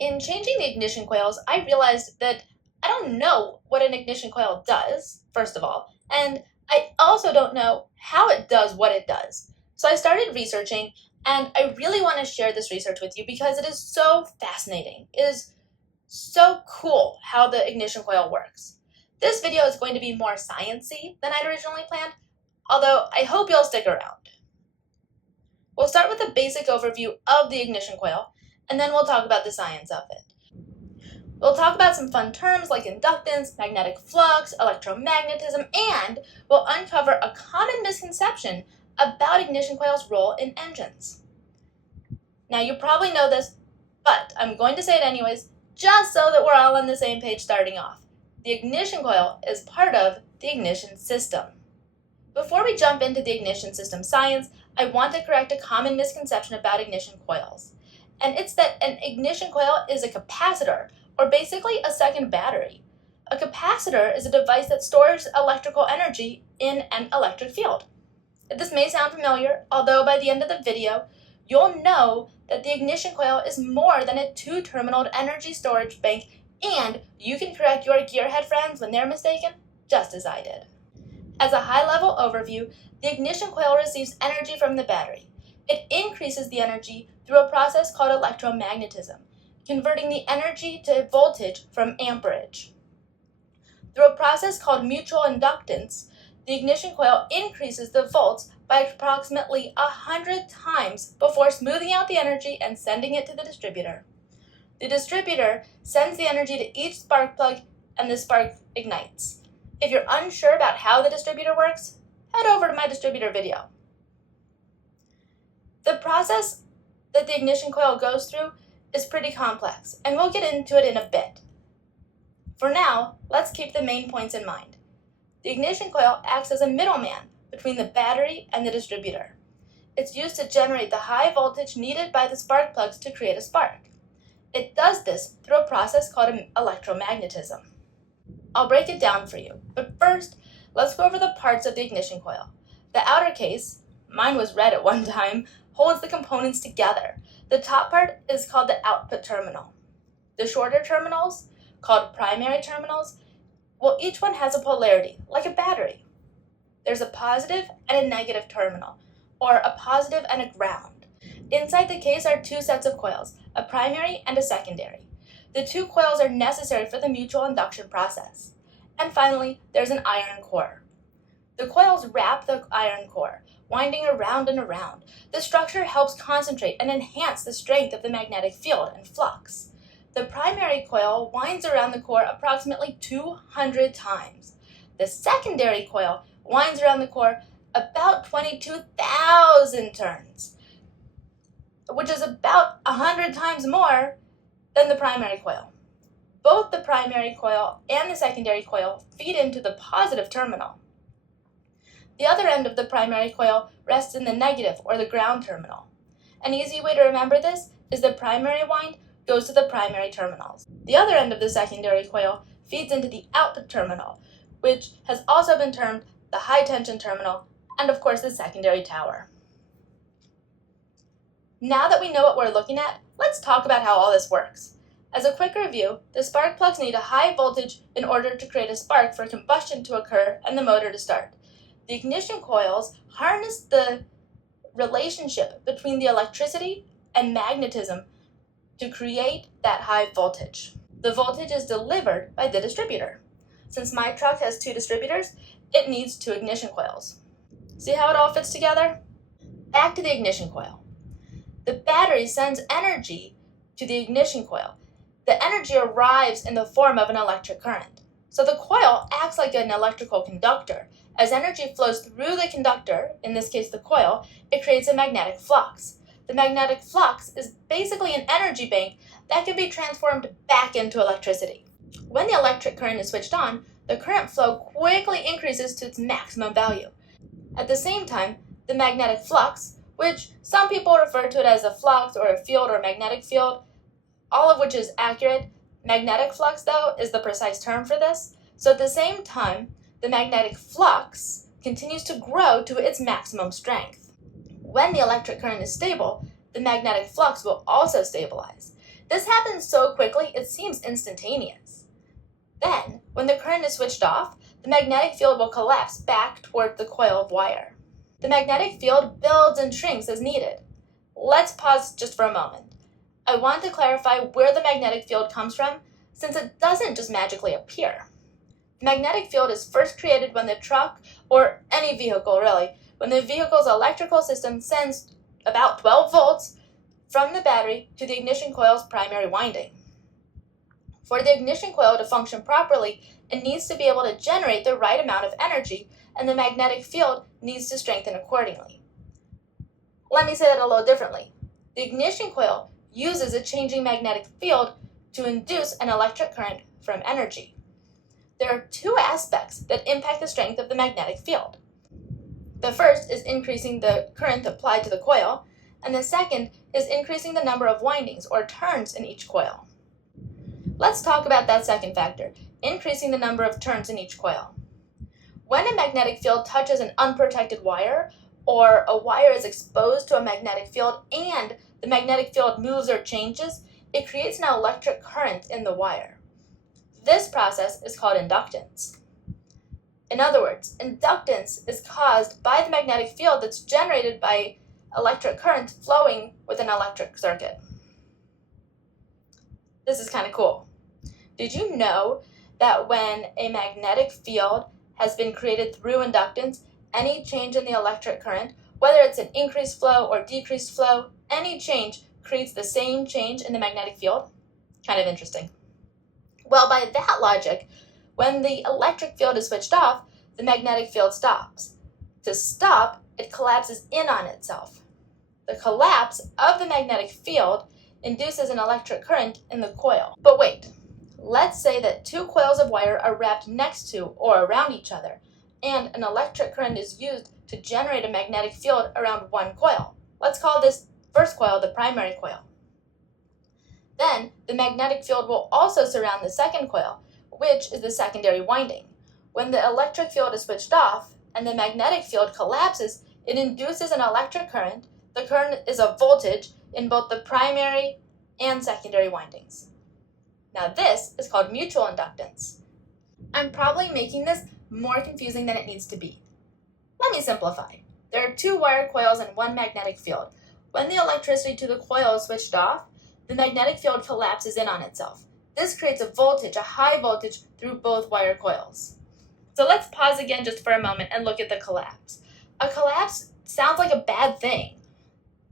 In changing the ignition coils, I realized that I don't know what an ignition coil does, first of all, and I also don't know how it does what it does. So I started researching, and I really want to share this research with you because it is so fascinating. It is so cool how the ignition coil works. This video is going to be more science-y than I'd originally planned, although I hope you'll stick around. We'll start with a basic overview of the ignition coil, and then we'll talk about the science of it. We'll talk about some fun terms like inductance, magnetic flux, electromagnetism, and we'll uncover a common misconception about ignition coils' role in engines. Now, you probably know this, but I'm going to say it anyways, just so that we're all on the same page starting off. The ignition coil is part of the ignition system. Before we jump into the ignition system science, I want to correct a common misconception about ignition coils. And it's that an ignition coil is a capacitor, or basically a second battery. A capacitor is a device that stores electrical energy in an electric field. This may sound familiar, although by the end of the video, you'll know that the ignition coil is more than a two-terminal energy storage bank, and you can correct your gearhead friends when they're mistaken, just as I did. As a high-level overview, the ignition coil receives energy from the battery. It increases the energy through a process called electromagnetism, converting the energy to voltage from amperage. Through a process called mutual inductance, the ignition coil increases the volts by approximately 100 times before smoothing out the energy and sending it to the distributor. The distributor sends the energy to each spark plug and the spark ignites. If you're unsure about how the distributor works, head over to my distributor video. The process that the ignition coil goes through is pretty complex, and we'll get into it in a bit. For now, let's keep the main points in mind. The ignition coil acts as a middleman between the battery and the distributor. It's used to generate the high voltage needed by the spark plugs to create a spark. It does this through a process called electromagnetism. I'll break it down for you, but first, let's go over the parts of the ignition coil. The outer case, mine was red at one time, holds the components together. The top part is called the output terminal. The shorter terminals, called primary terminals, well, each one has a polarity, like a battery. There's a positive and a negative terminal, or a positive and a ground. Inside the case are two sets of coils, a primary and a secondary. The two coils are necessary for the mutual induction process. And finally, there's an iron core. The coils wrap the iron core, winding around and around. The structure helps concentrate and enhance the strength of the magnetic field and flux. The primary coil winds around the core approximately 200 times. The secondary coil winds around the core about 22,000 turns, which is about 100 times more than the primary coil. Both the primary coil and the secondary coil feed into the positive terminal. The other end of the primary coil rests in the negative or the ground terminal. An easy way to remember this is the primary wind goes to the primary terminals. The other end of the secondary coil feeds into the output terminal, which has also been termed the high tension terminal and of course the secondary tower. Now that we know what we're looking at, let's talk about how all this works. As a quick review, the spark plugs need a high voltage in order to create a spark for combustion to occur and the motor to start. The ignition coils harness the relationship between the electricity and magnetism to create that high voltage. The voltage is delivered by the distributor. Since my truck has two distributors, it needs two ignition coils. See how it all fits together? Back to the ignition coil. The battery sends energy to the ignition coil. The energy arrives in the form of an electric current. So the coil acts like an electrical conductor. As energy flows through the conductor, in this case the coil, it creates a magnetic flux. The magnetic flux is basically an energy bank that can be transformed back into electricity. When the electric current is switched on, the current flow quickly increases to its maximum value. At the same time, the magnetic flux, which some people refer to it as a flux or a field or magnetic field, all of which is accurate. Magnetic flux, though, is the precise term for this. So at the same time, the magnetic flux continues to grow to its maximum strength. When the electric current is stable, the magnetic flux will also stabilize. This happens so quickly it seems instantaneous. Then, when the current is switched off, the magnetic field will collapse back toward the coil of wire. The magnetic field builds and shrinks as needed. Let's pause just for a moment. I want to clarify where the magnetic field comes from, since it doesn't just magically appear. The magnetic field is first created when the truck, or any vehicle really, when the vehicle's electrical system sends about 12 volts from the battery to the ignition coil's primary winding. For the ignition coil to function properly, it needs to be able to generate the right amount of energy, and the magnetic field needs to strengthen accordingly. Let me say that a little differently. The ignition coil uses a changing magnetic field to induce an electric current from energy. There are two aspects that impact the strength of the magnetic field. The first is increasing the current applied to the coil, and the second is increasing the number of windings or turns in each coil. Let's talk about that second factor, increasing the number of turns in each coil. When a magnetic field touches an unprotected wire, or a wire is exposed to a magnetic field and the magnetic field moves or changes, it creates an electric current in the wire. This process is called inductance. In other words, inductance is caused by the magnetic field that's generated by electric current flowing with an electric circuit. This is kind of cool. Did you know that when a magnetic field has been created through inductance, any change in the electric current, whether it's an increased flow or decreased flow, any change creates the same change in the magnetic field? Kind of interesting. Well, by that logic, when the electric field is switched off, the magnetic field stops. To stop, it collapses in on itself. The collapse of the magnetic field induces an electric current in the coil. But wait, let's say that two coils of wire are wrapped next to or around each other, and an electric current is used to generate a magnetic field around one coil. Let's call this first coil the primary coil. Then, the magnetic field will also surround the second coil, which is the secondary winding. When the electric field is switched off and the magnetic field collapses, it induces an electric current. The current is a voltage in both the primary and secondary windings. Now this is called mutual inductance. I'm probably making this more confusing than it needs to be. Let me simplify. There are two wire coils and one magnetic field. When the electricity to the coil is switched off, the magnetic field collapses in on itself. This creates a voltage, a high voltage, through both wire coils. So let's pause again just for a moment and look at the collapse. A collapse sounds like a bad thing.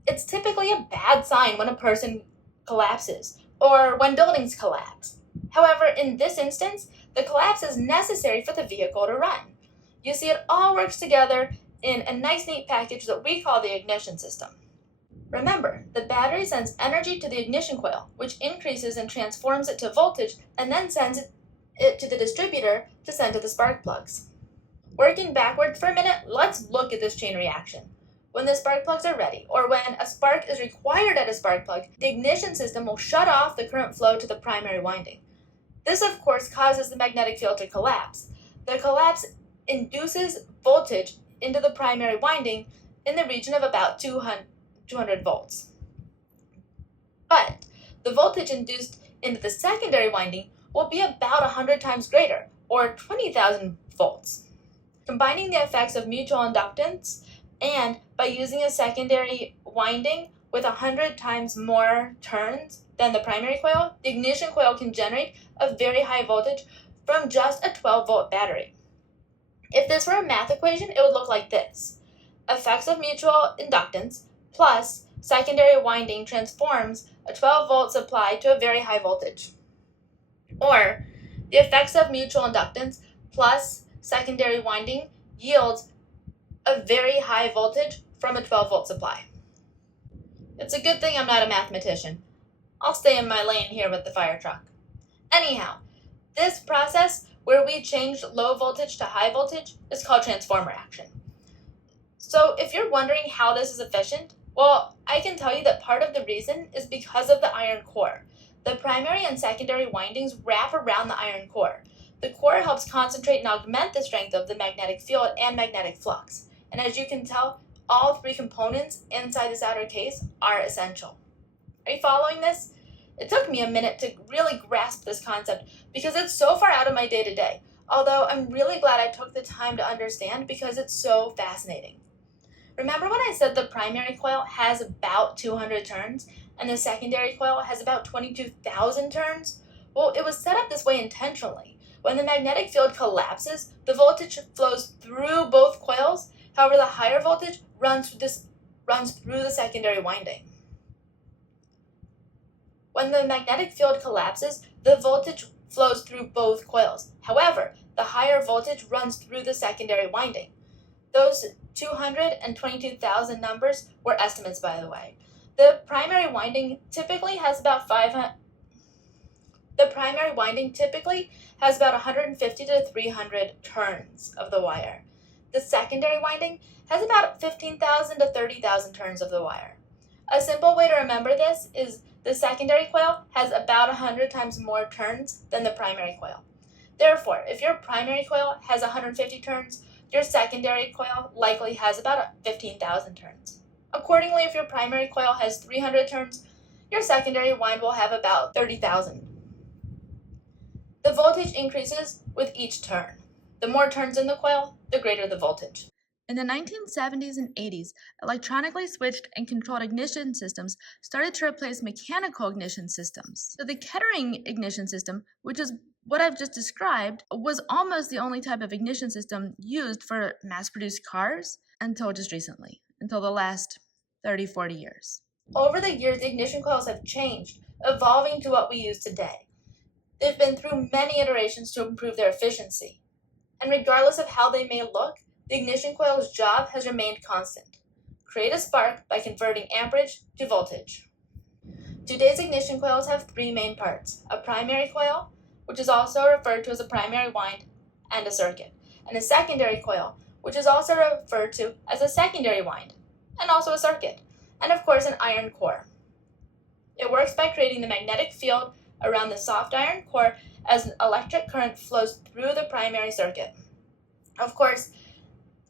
It's typically a bad sign when a person collapses, or when buildings collapse. However, in this instance, the collapse is necessary for the vehicle to run. You see, it all works together in a nice, neat package that we call the ignition system. Remember, the battery sends energy to the ignition coil, which increases and transforms it to voltage, and then sends it to the distributor to send to the spark plugs. Working backwards for a minute, let's look at this chain reaction. When the spark plugs are ready, or when a spark is required at a spark plug, the ignition system will shut off the current flow to the primary winding. This, of course, causes the magnetic field to collapse. The collapse induces voltage into the primary winding in the region of about 200 volts. But the voltage induced into the secondary winding will be about 100 times greater, or 20,000 volts. Combining the effects of mutual inductance and by using a secondary winding with 100 times more turns than the primary coil, the ignition coil can generate a very high voltage from just a 12-volt battery. If this were a math equation, it would look like this. Effects of mutual inductance plus secondary winding transforms a 12-volt supply to a very high voltage. Or, the effects of mutual inductance plus secondary winding yields a very high voltage from a 12-volt supply. It's a good thing I'm not a mathematician. I'll stay in my lane here with the fire truck. Anyhow, this process where we change low voltage to high voltage is called transformer action. So if you're wondering how this is efficient, well, I can tell you that part of the reason is because of the iron core. The primary and secondary windings wrap around the iron core. The core helps concentrate and augment the strength of the magnetic field and magnetic flux. And as you can tell, all three components inside this outer case are essential. Are you following this? It took me a minute to really grasp this concept because it's so far out of my day-to-day, although I'm really glad I took the time to understand because it's so fascinating. Remember when I said the primary coil has about 200 turns and the secondary coil has about 22,000 turns? Well, it was set up this way intentionally. When the magnetic field collapses, the voltage flows through both coils. However, the higher voltage runs through the secondary winding. When the magnetic field collapses, the voltage flows through both coils. However, the higher voltage runs through the secondary winding. Those 222,000 numbers were estimates, by the way. The primary winding typically has about 150 to 300 turns of the wire. The secondary winding has about 15,000 to 30,000 turns of the wire. A simple way to remember this is the secondary coil has about 100 times more turns than the primary coil. Therefore, if your primary coil has 150 turns, your secondary coil likely has about 15,000 turns. Accordingly, if your primary coil has 300 turns, your secondary wind will have about 30,000. The voltage increases with each turn. The more turns in the coil, the greater the voltage. In the 1970s and 80s, electronically switched and controlled ignition systems started to replace mechanical ignition systems. So the Kettering ignition system, which is what I've just described, was almost the only type of ignition system used for mass-produced cars until just recently, until the last 30-40 years. Over the years, ignition coils have changed, evolving to what we use today. They've been through many iterations to improve their efficiency. And regardless of how they may look, the ignition coil's job has remained constant. Create a spark by converting amperage to voltage. Today's ignition coils have three main parts: a primary coil, which is also referred to as a primary wind, and a circuit, and a secondary coil, which is also referred to as a secondary wind, and also a circuit, and of course an iron core. It works by creating the magnetic field around the soft iron core as an electric current flows through the primary circuit. Of course,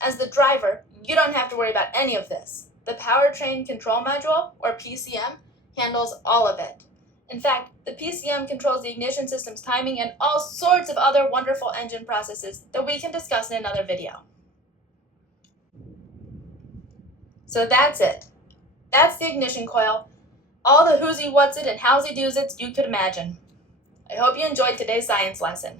as the driver, you don't have to worry about any of this. The Powertrain Control Module, or PCM, handles all of it. In fact, the PCM controls the ignition system's timing and all sorts of other wonderful engine processes that we can discuss in another video. So that's it. That's the ignition coil. All the who's-y, what's-it, and how's-y, do's-its you could imagine. I hope you enjoyed today's science lesson.